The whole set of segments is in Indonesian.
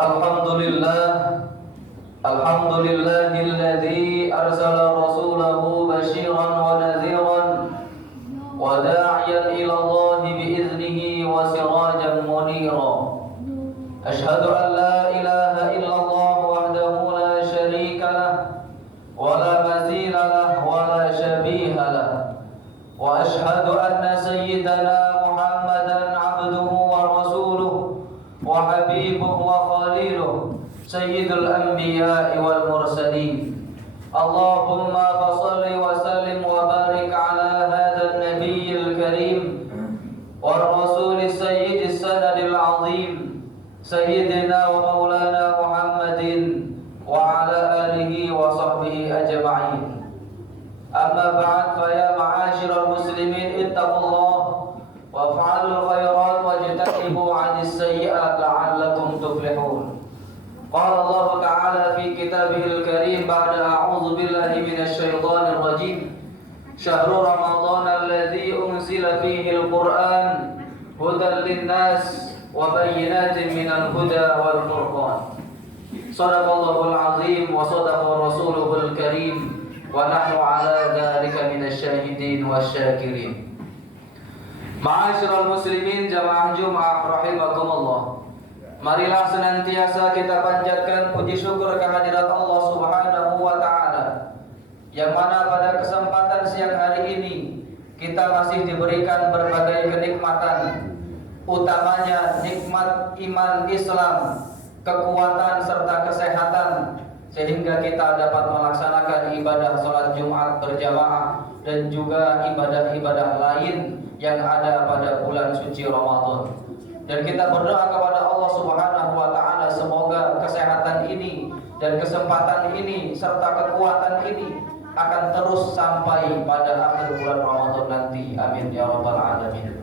Alhamdulillah, alhamdulillahilladzi arsala rasulahu basyiran wa nadhiran wa da'iyan ila Allahi biiznihi wa sirajan munira. Ashhadu an la ilaha illallah wahdahu la syarika lah wa la mathila lah wa la shabiha lah. Wa ashhadu anna sayyidana Muhammadan abduhu wa rasuluhu wa habibuhu wa khaliluhu sayyidul anbiya'i wal mursalin. Allahumma fasalli wa sallim wa barik ala hadha an-nabiyyil karim war rasulis sayyidis sanadil azim sayyidina wa maulana Muhammadin wa ala alihi wa sahbihi ajma'in. Amma ba'd, fa ya ma'asyiral muslimin ittaqullah wa fa'alul khairat wajtanibu 'anis sayyi'at la'allakum tuflihun. Qala Allah ta'ala fi kitabihil karim ba'da a'udzu billahi minasy syaithanir rajim. Syahrul Ramadan alladzi unzila fihi al-Qur'an hudan lin-nas wa bayyinatin minal huda wal furqan. Shadaqallahul azim wa shadaqa rasuluhul karim wa nahnu 'ala dzalika minasy syahidin wasyakirin. Ma'asyiral muslimin jamaah Jumat rahimakumullah. Marilah senantiasa kita panjatkan puji syukur kehadirat Allah Subhanahu wa taala, yang mana pada kesempatan siang hari ini kita masih diberikan berbagai kenikmatan, utamanya nikmat iman Islam, kekuatan serta kesehatan, sehingga kita dapat melaksanakan ibadah salat Jumat berjamaah dan juga ibadah-ibadah lain yang ada pada bulan suci Ramadan. Dan kita berdoa kepada Allah Subhanahu wa taala semoga kesehatan ini dan kesempatan ini serta kekuatan ini akan terus sampai pada akhir bulan Ramadan nanti. Amin ya rabbal alamin.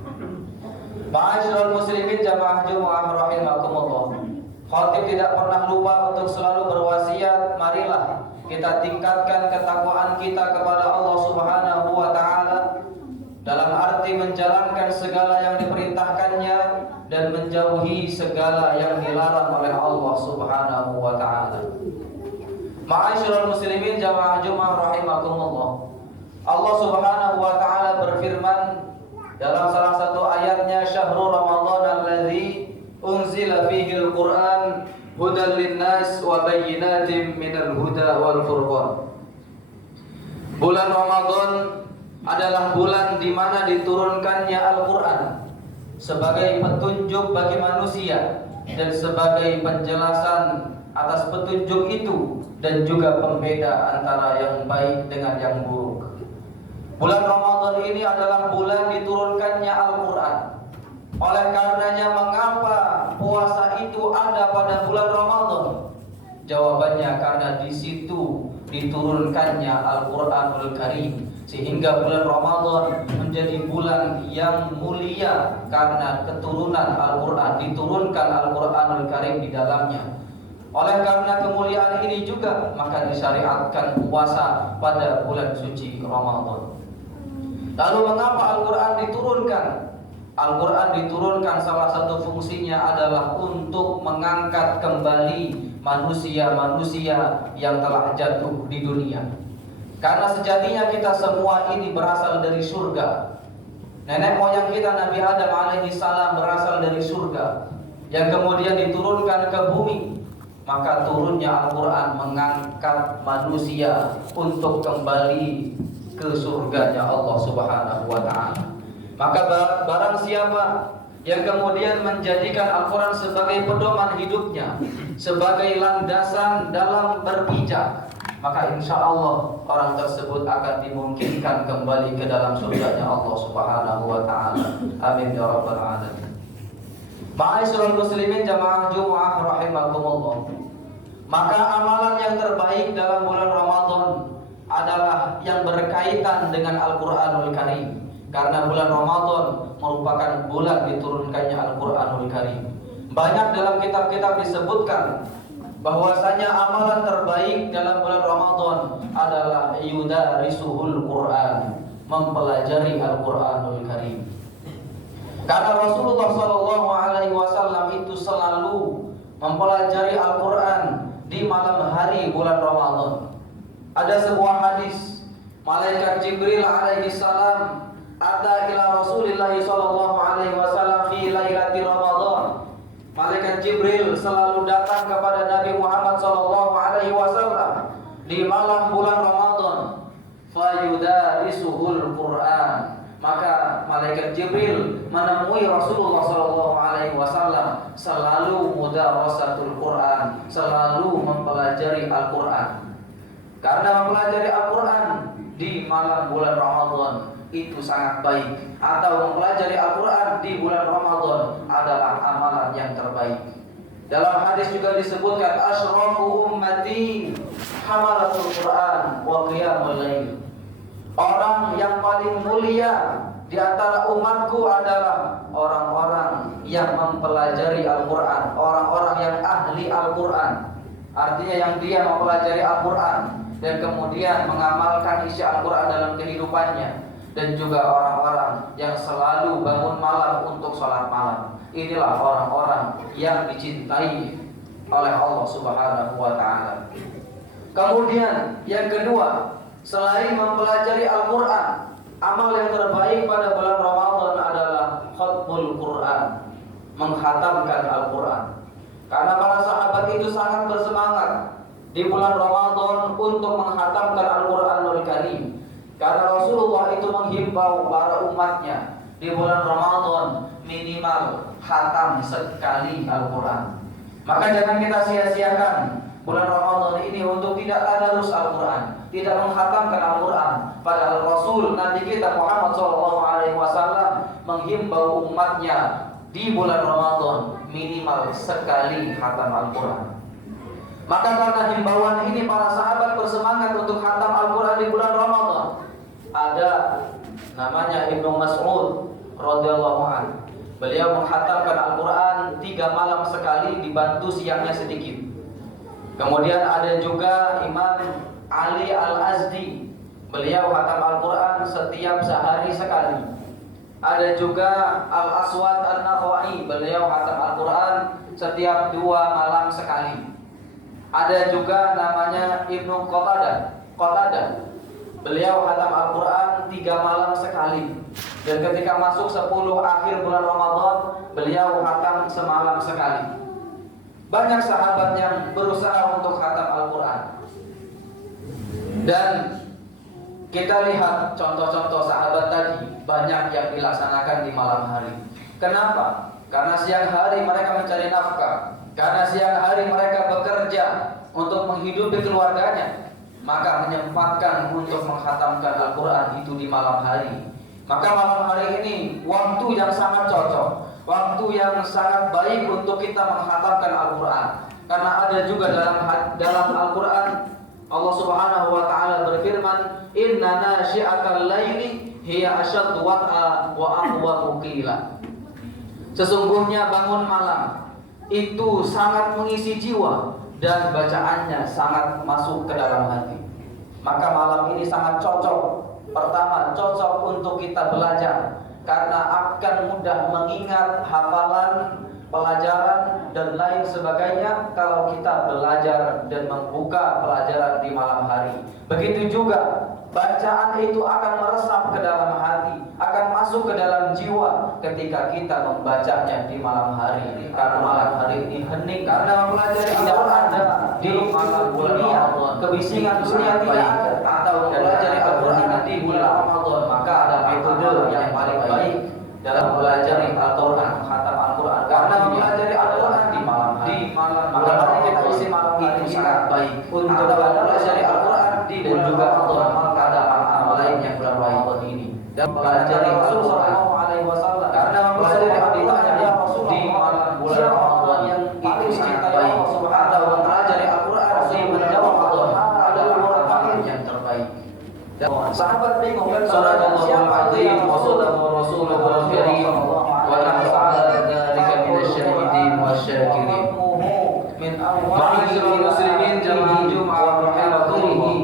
Ma'asyiral muslimin jamaah Jumat rahimakumullah. Khatib tidak pernah lupa untuk selalu berwasiat, marilah kita tingkatkan ketakwaan kita kepada Allah Subhanahu wa taala dalam arti menjalankan segala yang diperintahkannya dan menjauhi segala yang dilarang oleh Allah Subhanahu wa taala. Ma'asyiral muslimin jamaah Jumat rahimakumullah. Allah Subhanahu wa taala berfirman dalam salah satu ayatnya, Syahrul Ramadan alladzi unzila fihi al-Qur'an hudan lin-nas wa bayyinatin minal huda wal furqan. Bulan Ramadan adalah bulan di mana diturunkannya Al-Qur'an sebagai petunjuk bagi manusia dan sebagai penjelasan atas petunjuk itu dan juga pembeda antara yang baik dengan yang buruk. Bulan Ramadan ini adalah bulan diturunkannya Al-Qur'an. Oleh karenanya mengapa puasa itu ada pada bulan Ramadan? Jawabannya karena di situ diturunkannya Al-Qur'anul Karim, sehingga bulan Ramadan menjadi bulan yang mulia karena keturunan Al-Qur'an, diturunkan Al-Qur'anul Karim di dalamnya. Oleh karena kemuliaan ini juga maka disyariatkan puasa pada bulan suci Ramadan. Lalu mengapa Al-Qur'an diturunkan? Al-Quran diturunkan salah satu fungsinya adalah untuk mengangkat kembali manusia-manusia yang telah jatuh di dunia. Karena sejatinya kita semua ini berasal dari surga. Nenek moyang kita Nabi Adam alaihi salam berasal dari surga, yang kemudian diturunkan ke bumi. Maka turunnya Al-Quran mengangkat manusia untuk kembali ke surganya Allah Subhanahu wa ta'ala. Maka barang siapa yang kemudian menjadikan Al-Quran sebagai pedoman hidupnya, sebagai landasan dalam berpijak, maka insya Allah orang tersebut akan dimungkinkan kembali ke dalam surganya Allah Subhanahu wa ta'ala. Amin ya rabbal alamin. Ma'asyiral muslimin jamaah Jumat rahimakumullah. Maka amalan yang terbaik dalam bulan Ramadan adalah yang berkaitan dengan Al-Quranul Karim. Karena bulan Ramadan merupakan bulan diturunkannya Al-Quranul Karim. Banyak dalam kitab-kitab disebutkan bahwasanya amalan terbaik dalam bulan Ramadan adalah yudarisuhul Quran, mempelajari Al-Quranul Karim. Karena Rasulullah SAW itu selalu mempelajari Al-Quran di malam hari bulan Ramadan. Ada sebuah hadis, malaikat Jibril alaihi salam ata ila Rasulillah sallallahu alaihi wasallam fi lailati Ramadan. Malaikat Jibril selalu datang kepada Nabi Muhammad sallallahu alaihi wasallam di malam bulan Ramadan. Fayudarisuhul Quran. Maka malaikat Jibril menemui Rasulullah sallallahu alaihi wasallam selalu mudarasatul Quran, selalu mempelajari Al-Quran. Karena mempelajari Al-Quran di malam bulan Ramadan itu sangat baik, atau mempelajari Al-Quran di bulan Ramadan adalah amalan yang terbaik. Dalam hadis juga disebutkan asyrafu ummati hamalatul Quran wa qiyamul lail. Orang yang paling mulia di antara umatku adalah orang-orang yang mempelajari Al-Quran, orang-orang yang ahli Al-Quran. Artinya yang dia mempelajari Al-Quran dan kemudian mengamalkan isi Al-Quran dalam kehidupannya. Dan juga orang-orang yang selalu bangun malam untuk sholat malam. Inilah orang-orang yang dicintai oleh Allah Subhanahu wa ta'ala. Kemudian yang kedua, selain mempelajari Al-Quran, amal yang terbaik pada bulan Ramadan adalah khatmul Quran, menghatamkan Al-Quran. Karena para sahabat itu sangat bersemangat di bulan Ramadan untuk menghatamkan Al-Quranul Karim. Karena Rasulullah itu menghimbau para umatnya di bulan Ramadan minimal khatam sekali Al-Quran. Maka jangan kita sia-siakan bulan Ramadan ini untuk tidak tadarus Al-Quran, tidak menghatamkan Al-Quran. Padahal Rasul Nabi kita Muhammad SAW menghimbau umatnya di bulan Ramadan minimal sekali khatam Al-Quran. Maka karena himbauan ini para sahabat bersemangat untuk khatam Al-Quran di bulan Ramadan. Ada namanya Ibnu Mas'ud radhiyallahu anhu. Beliau menghatamkan Al-Quran 3 malam sekali, dibantu siangnya sedikit. Kemudian ada juga Imam Ali Al-Azdi. Beliau khatam Al-Quran setiap sehari sekali. Ada juga Al-Aswad An-Nakhai. Beliau khatam Al-Quran setiap 2 malam sekali. Ada juga namanya Ibnu Qatadah. Beliau khatam Al-Quran 3 malam sekali. Dan ketika masuk 10 akhir bulan Ramadan, beliau khatam semalam sekali. Banyak sahabat yang berusaha untuk khatam Al-Quran. Dan kita lihat contoh-contoh sahabat tadi, banyak yang dilaksanakan di malam hari. Kenapa? Karena siang hari mereka mencari nafkah. Karena siang hari mereka bekerja untuk menghidupi keluarganya. Maka menyempatkan untuk menghatamkan Al-Quran itu di malam hari. Maka malam hari ini waktu yang sangat cocok, waktu yang sangat baik untuk kita menghatamkan Al-Quran. Karena ada juga dalam Al-Quran Allah Subhanahu wa ta'ala berfirman, inna nasyi'atal laili hiya asyaddu wat'a wa aqwatu qila. Sesungguhnya bangun malam itu sangat mengisi jiwa dan bacaannya sangat masuk ke dalam hati. Maka malam ini sangat cocok. Pertama, cocok untuk kita belajar karena akan mudah mengingat hafalan, pelajaran dan lain sebagainya kalau kita belajar dan membuka pelajaran di malam hari. Begitu juga bacaan itu akan meresap ke dalam hati, akan masuk ke dalam jiwa ketika kita membacanya di malam hari. Karena malam hari ini hening, karena mempelajari tidak ada di malam bulan Ramadan, kebisingan dunia tidak ada, atau mempelajari Al-Quran di bulan Ramadan. Maka ada metode yang paling baik dalam belajar Al-Quran, khatam Al-Quran. Karena mempelajari Al-Quran di malam hari, maka kita isi malam hari sangat baik untuk belajar Al-Quran di bulan juga Ramadan. Maka ada amal lain yang bulan Ramadan ini dan mempelajari Al-Quran karena mempelajari Al-Quran di malam bulan Ramadan yang itu sangat baik. Atau mempelajari Al-Quran di bulan Ramadan adalah amal yang terbaik. Dan sahabat bingung kan, Sadaqallahul azim wa Rasulullahul karim wa nafa'ana dzalika minasyahidin wasyakirin. Ma'asyiral muslimin jamaah Jumat rahimahullah.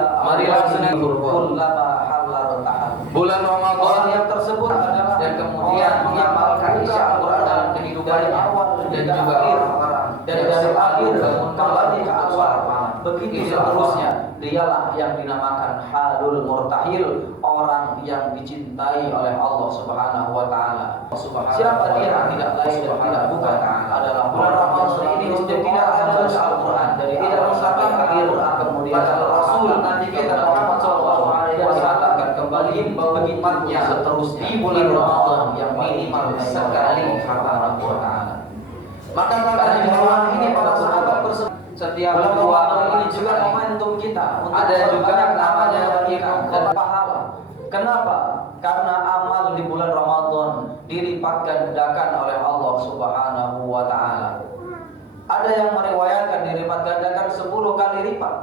Marilah senang kullama halal tahal. Bulan Ramadan yang tersebut adalah dan kemudian mengamalkan isi Al-Quran dalam kehidupannya dan juga orang-orang dan Dialah yang dinamakan halul murtahil, orang yang dicintai oleh Allah Subhanahu wa taala. Siapa dia? Tidak lain dan tidak bukan adalah bulan Ramadan ini sudah tidak ada Al-Qur'an, dari tidak mencapai Al-Qur'an, kemudian Rasul nanti kita Muhammad sallallahu alaihi wasallam akan kembali begitupnya seterusnya di bulan Ramadan yang minimal sekali khatam Al-Qur'an. Maka karena di bawah ini para sahabat setiap dua ini juga momentum kita untuk ada juga namanya iman dan pahala. Kenapa? Karena amal di bulan Ramadan dilipat gandakan oleh Allah Subhanahu wa taala. Ada yang meriwayatkan dilipat gandakan 10 kali lipat.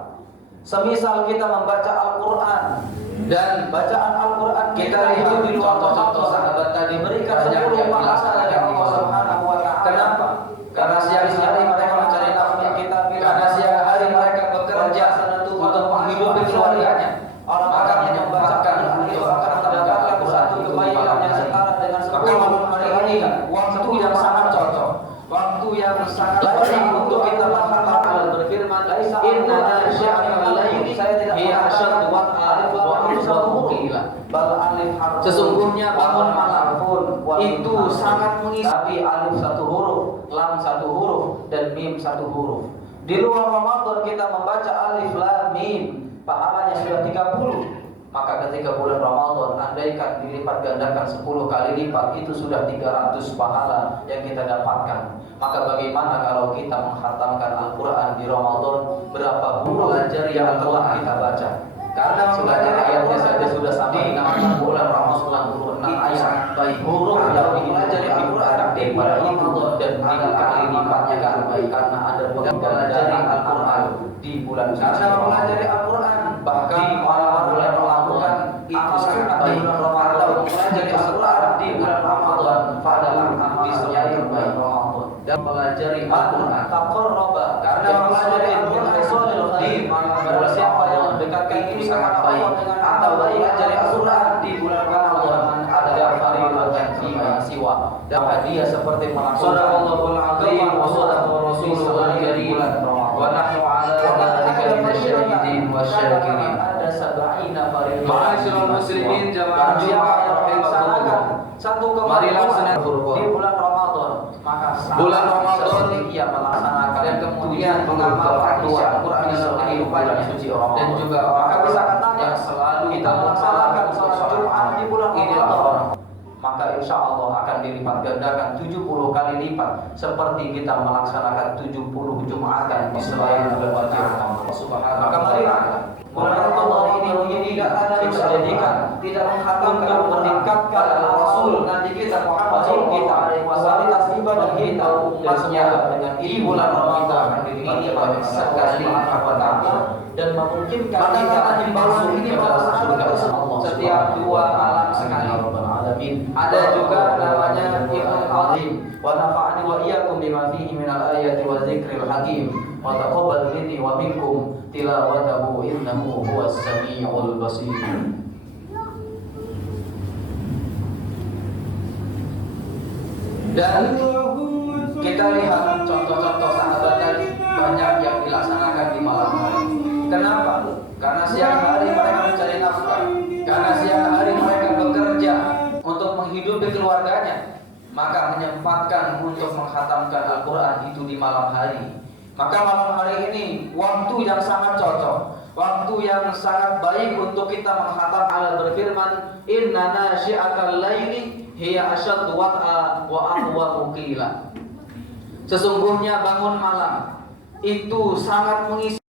Semisal kita membaca Al-Qur'an dan bacaan Al-Qur'an kita lihat di luar contoh sahabat tadi berikan 10 pahala dari Allah Subhanahu wa taala. Kenapa? Karena siang-siang mereka mencari nafkah kita, karena siang hari mereka bekerja untuk menghidupi keluarganya. Orang akan membacakan itu akan mendapatkan satu kebaikan yang setara dengan 10 malam hari ini. Waktu yang sangat cocok, waktu yang sangat baik untuk kita menghatam dan berfirman, Inna nasyi'atal laili hiya asyaddu wat'an wa aqsatu qila. Sesungguhnya bangun malam pun itu sangat mengisi. Tapi alif 1 huruf, lam 1 huruf, dan mim 1 huruf. Di luar Ramadan kita membaca alif lam mim, pahalanya sudah 30. Maka ketika bulan Ramadan andaikan dilipat gandakan 10 kali lipat, itu sudah 300 pahala yang kita dapatkan. Maka bagaimana kalau kita menghatamkan Al-Qur'an di Ramadan? Berapa bulan yang telah kita baca? Karena membaca ayatnya saja sudah sampai 6 bulan Ramadan 96 ayat. Baik huruf yang dipelajari Al-Qur'an pada Ramadan dan dikali lipatnya kan baik karena ada belajar Al-Qur'an di bulan suci. Karena mempelajari Al-Qur'an bahkan orang bulan Ramadan itu sunnah di bulan Ramadan, mempelajari Al-Qur'an di bulan Ramadan adalah disunyai bulan Ramadan dan mempelajari Al-Qur'an taqarraba karena mempelajari Al-Qur'an di barang siapa yang mendekatkan diri kepada Allah dengan atau mempelajari Al-Qur'an di bulan Ramadan ada fardhu fima siwa dan hadiah seperti melaksanakan Allahul azim wa sadaqa rasulul karim wa nahnu ala dzalika minasyahidin wasyakirin. Ada 70 fardhu. Ma'asyiral muslimin jamaah Jumat rahimakumullah. Satu kemarin di bulan Ramadan, maka bulan Ramadan ia melaksanakan dan kemudian mengamalkan Al-Qur'an dalam kehidupan suci Ramadan. Dan juga maka bisa katakan yang selalu kita melaksanakan salat Jumat di bulan Ramadan, maka insya Allah akan dilipat gandakan 70 kali lipat seperti kita melaksanakan 70 Jumatan di selain bulan Ramadan. Subhanallah. Maka marilah bulan Ramadan ini tidak ada dijadikan, tidak menghatamkan meningkatkan Rasul nanti kita Muhammad kita kualitas ibadah kita umatnya dengan di bulan Ramadan akan dilipat sekali pertama dan memungkinkan kita masuk ini adalah surga Allah setiap 2 malam sekali. Ada juga namanya Ibnu Azim wa nafa'ani wa iyyakum bima fihi minal ayati wa dzikril hakim wa taqabbal minni wa minkum tilawatahu innahu huwas samiul basir. Dan kita lihat contoh-contoh sahabat tadi banyak yang dilaksanakan di malam hari. Kenapa? Karena siang hari mereka mencari nafkah, karena siang hari mereka bekerja untuk menghidupi keluarganya, maka menyempatkan untuk menghatamkan Al-Qur'an itu di malam hari. Maka malam hari ini waktu yang sangat cocok, waktu yang sangat baik untuk kita menghatam. Allah berfirman, Inna nasyi'atal laili hiya asyaddu wat'a wa aqwatu qila. Sesungguhnya bangun malam itu sangat mengisi